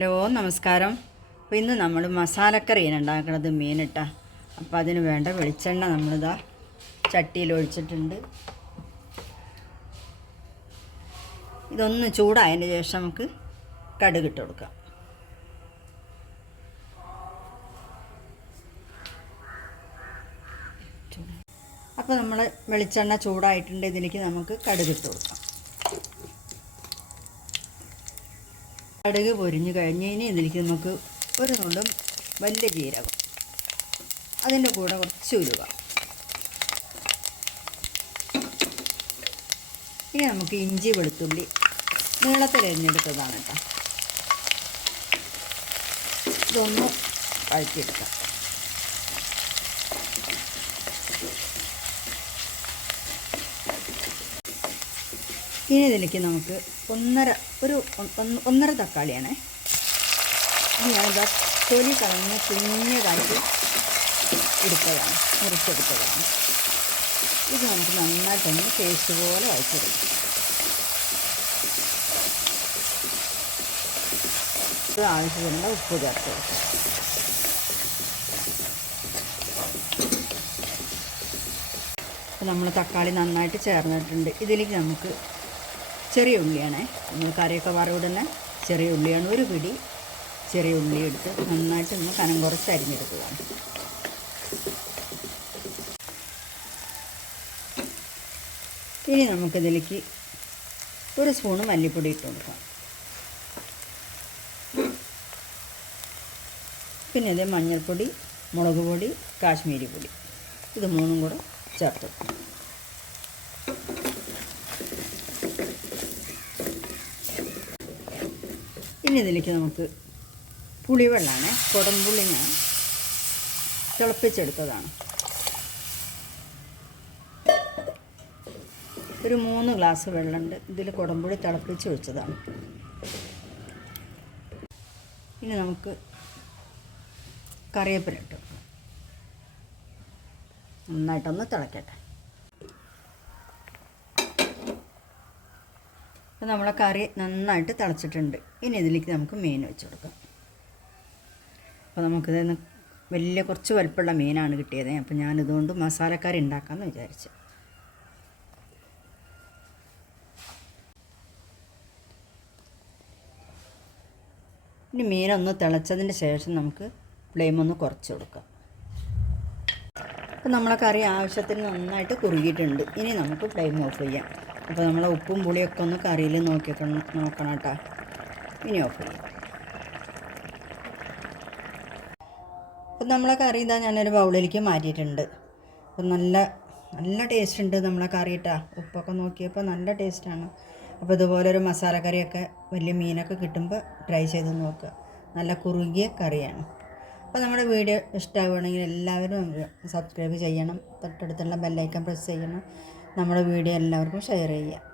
Hello നമസ്കാരം. അപ്പോൾ ഇന്ന് നമ്മൾ മസാലക്കറിയാണ് ഉണ്ടാക്കുന്നത് മീനിട്ട അപ്പോൾ അതിന് വേണ്ട വെളിച്ചെണ്ണ നമ്മളിതാ ചട്ടിയിൽ ഒഴിച്ചിട്ടുണ്ട്. ഇതൊന്ന് ചൂടായതിന് ശേഷം നമുക്ക് കടുക് ഇട്ട് കൊടുക്കാം. അപ്പോൾ നമ്മൾ വെളിച്ചെണ്ണ ചൂടായിട്ടുണ്ട് ഇതിലേക്ക് നമുക്ക് കടുക് ഇട്ട് കൊടുക്കാം. കടുക് പൊരിഞ്ഞ് കഴിഞ്ഞ് ഇനി ഇതിലേക്ക് നമുക്ക് ഒരു നുള്ളും വലിയ ജീരകം അതിന്റെ കൂടെ കുറച്ച് ഉരുക ഇനി നമുക്ക് ഇഞ്ചി വെളുത്തുള്ളി നീളത്തിൽ എരിഞ്ഞെടുത്തതാണ് കേട്ടോ. ഇതൊന്ന് വഴറ്റിയെടുക്കാം. ഇനി ഇതിലേക്ക് നമുക്ക് ഒന്നര ഒരു ഒന്നര തക്കാളിയാണ്. ഇത് ഞാനിതാ തൊലി കളഞ്ഞ് കുഞ്ഞതാക്കി എടുത്തതാണ് മുറിച്ചെടുത്തതാണ്. ഇത് നമുക്ക് നന്നായിട്ടൊന്ന് പേസ്റ്റ് പോലെ വഴച്ചെടുക്കാം ആവശ്യത്തിനുള്ള ഉപ്പ് ചേർത്ത് കൊടുക്കാം. നമ്മൾ തക്കാളി നന്നായിട്ട് ചേർന്നിട്ടുണ്ട്. ഇതിലേക്ക് നമുക്ക് ചെറിയ ഉള്ളിയാണ്. നമ്മൾ കറിയൊക്കെ വറവിടുന്ന ചെറിയ ഉള്ളിയാണ് ഒരു പിടി. ചെറിയ ഉള്ളി എടുത്ത് നന്നായിട്ട് ഒന്ന് കനം കുറച്ച് അരിഞ്ഞെടുക്കുകയാണ് ഇനി നമുക്കിതിലേക്ക് ഒരു സ്പൂണ് മല്ലിപ്പൊടി ഇട്ട് കൊടുക്കാം. പിന്നെ ഇത് മഞ്ഞൾപ്പൊടി മുളക് പൊടി കാശ്മീരി പൊടി. ഇത് മൂന്നും കൂടെ ചേർത്ത് ഇനി ഇതിലേക്ക് നമുക്ക് പുളിവെള്ളമാണ് കുടംപുളി ഞാൻ തിളപ്പിച്ചെടുത്തതാണ്. ഒരു മൂന്ന് ഗ്ലാസ് വെള്ളമുണ്ട്. ഇതിൽ കുടംപുളി തിളപ്പിച്ച് വെച്ചതാണ്. ഇനി നമുക്ക് കറിവേപ്പില നന്നായിട്ടൊന്ന് തിളക്കട്ടെ. അപ്പോൾ നമ്മളെ കറി നന്നായിട്ട് തിളച്ചിട്ടുണ്ട്. ഇനി ഇതിലേക്ക് നമുക്ക് മീൻ വെച്ച് കൊടുക്കാം. അപ്പോൾ നമുക്കിത് വലിയ കുറച്ച് വലുപ്പമുള്ള മീനാണ് കിട്ടിയത്. അപ്പോൾ ഞാനിതുകൊണ്ട് മസാലക്കറി ഉണ്ടാക്കാമെന്ന് വിചാരിച്ചു. ഇനി മീനൊന്ന് തിളച്ചതിന് ശേഷം നമുക്ക് ഫ്ലെയിം ഒന്ന് കുറച്ച് കൊടുക്കാം. അപ്പോൾ നമ്മളെ കറി ആവശ്യത്തിന് നന്നായിട്ട് കുറുകിയിട്ടുണ്ട്. ഇനി നമുക്ക് ഫ്ലെയിം ഓഫ് ചെയ്യാം. അപ്പോൾ നമ്മളെ ഉപ്പും പുളിയൊക്കെ ഒന്ന് കറിയിൽ നോക്കിക്കണം നോക്കണം കേട്ടോ. ഇനി ഓഫ് ചെയ്യാം. അപ്പം നമ്മളെ കറി ഇതാ ഞാനൊരു ബൗളിലേക്ക് മാറ്റിയിട്ടുണ്ട്. അപ്പം നല്ല നല്ല ടേസ്റ്റ് ഉണ്ട് നമ്മളെ കറി ഇട്ടാ ഉപ്പൊക്കെ നോക്കിയപ്പോൾ നല്ല ടേസ്റ്റാണ് അപ്പോൾ ഇതുപോലെ ഒരു മസാല കറിയൊക്കെ വലിയ മീനൊക്കെ കിട്ടുമ്പോൾ ട്രൈ ചെയ്ത് നോക്കുക. നല്ല കുറുകിയ കറിയാണ്. അപ്പോൾ നമ്മുടെ വീഡിയോ ഇഷ്ടമാവുകയാണെങ്കിൽ എല്ലാവരും സബ്സ്ക്രൈബ് ചെയ്യണം. തൊട്ടടുത്തുള്ള ബെല്ലൈക്കൺ പ്രസ് ചെയ്യണം. നമ്മുടെ വീഡിയോ എല്ലാവർക്കും ഷെയർ ചെയ്യുക.